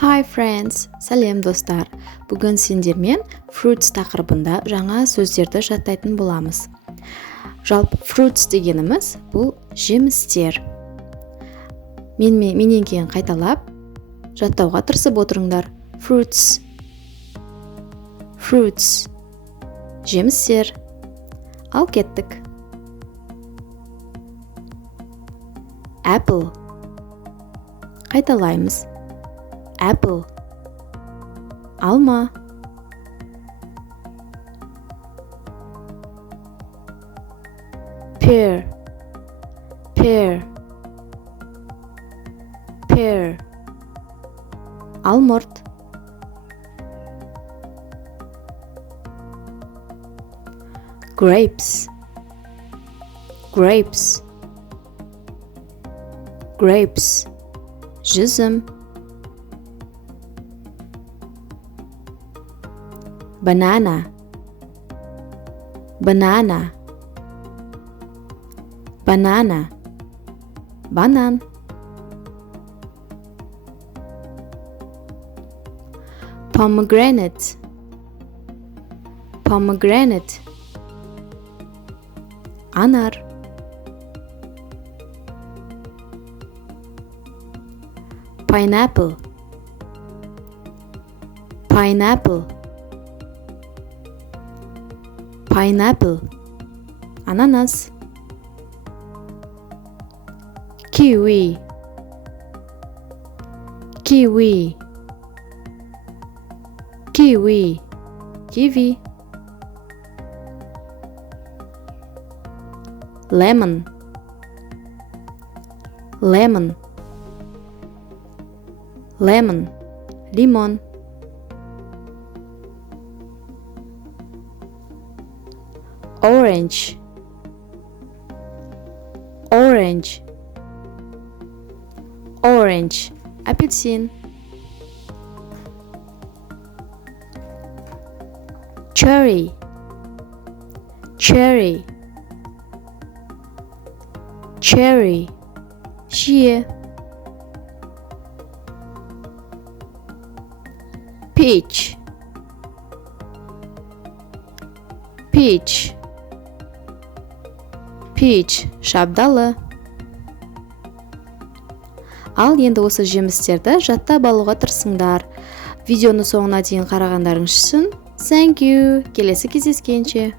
Hi friends, сәлем достар. Бүгін сендермен fruits тақырыбында жаңа сөздерді жаттайтын боламыз. Жалпы fruits дегеніміз бұл жемістер. Менен кейін қайталап жаттауға тырысып отырыңдар. Fruits. Жемістер. Ал кеттік. Apple. Қайталаймыз. Apple. Алма. Pear. Алмұрт. Grapes. Жүзім. Banana. Банан. Pomegranate. Анар. Pineapple. Ананас. Kiwi. Kiwi. Lemon. Limon. Orange. Апельсин. Cherry. Шие. Peach. Шабдалы. Ал енді осы жемістерді жаттап алуға тырысыңдар. Видеоны соңына дейін қарағандарың үшін thank you. Келесі кездескенше.